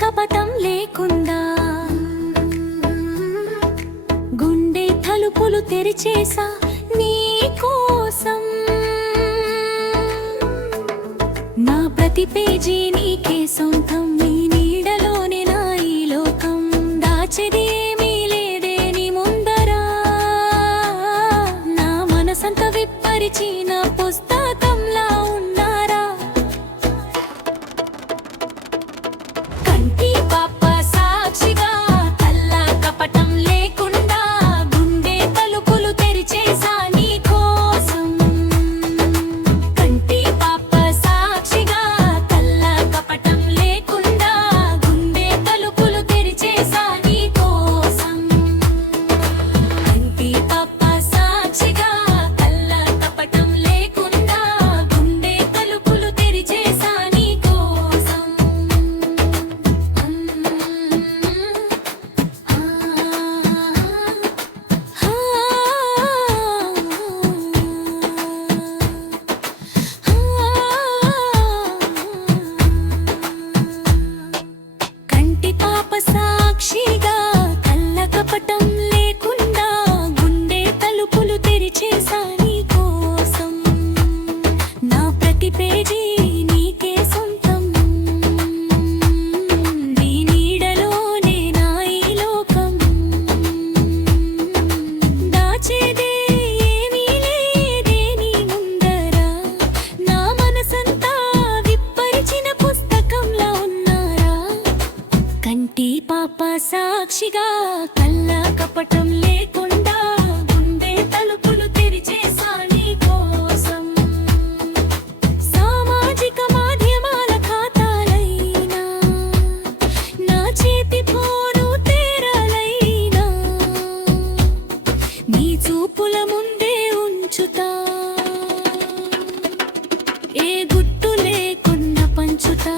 కపటం లేకుండా గుండె తలుపులు తెరిచేసా నీ కోసం. నా ప్రతి పేజీ నీకే సొంతం, నీ నీడలోనే నా ఈ లోకం. దాచేది ఏమీ లేదే నీ ముందరా, నా మనసంత విప్పరిచి నా పుస్తకంలా ఉన్నారా. కంటి పాప సాక్షిగా కళ్ళ కపటం లేకుండా గుండె తలుపులు తెరిచేసా నీ కోసం. కంటి పాప సాక్షిగా కళ్ళ కపటం లేకుండా గుండె తలుపులు తెరిచేసా నీ కోసం. కంటి పాప సాక్షిగా కళ్ళ కపటం లేకుండా గుండె తలుపులు తెరిచేసా నీ కోసం. కంటి పాప సాక్షిగా కళ్ళ కపటం లేకుండా గుండె తలుపులు తెరిచేసా నీ కోసం. నా ప్రతి పేజీ నీకే సొంతం, నీ నీడలోనే నా ఈ లోకం. దాచేదే ఏమీ లేదే నీ ముందరా, నా మనసంతా విప్పరిచిన పుస్తకంలా ఉన్నారా. కంటి పాప సాక్షిగా కళ్ళ కపటం లేకుండా గుండె తలుపులు తెరిచేసా నీ కోసం. సామాజిక మాధ్యమాల ఖాతాలైనా నా చేతి ఫోను తెరలైనా నీ చూపుల ముందే ఉంచుతా. ఏ గుట్టు లేకుండా పంచుతా.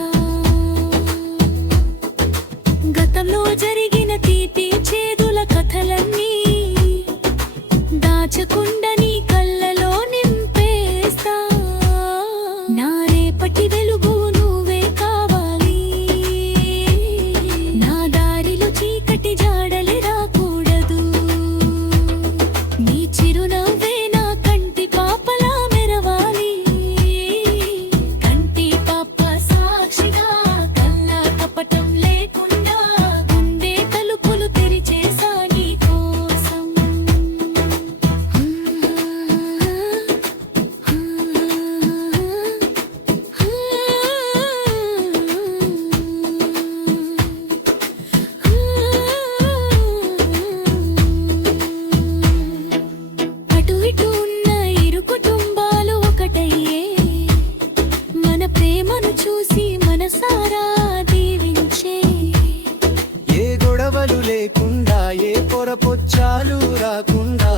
గతంలో జరిగిన తీపి చేదుల కథలన్నీ దాచకుండా నీ కళ్ళలో నింపేస్తా. నా రేపటి వెలుగు నువ్వే కావాలి, నా దారిలో చీకటి జాడలే రాకూడదు. నీ చిరునవ్వే నా కంటి పాపలా మెరవాలి. కంటి పాప సాక్షిగా కళ్ళ కపటం లేకుండా గుండె తలుపులు తెరిచేసా నీ కోసం. అటు ఇటు ఉన్న ఇరు కుటుంబాలు ఒకటయ్యే మన ప్రేమను చూసి మనసారా దీవించే. ఏ గొడవలు లేకుండా ఏ పొరపొచ్చాలు రాకుండా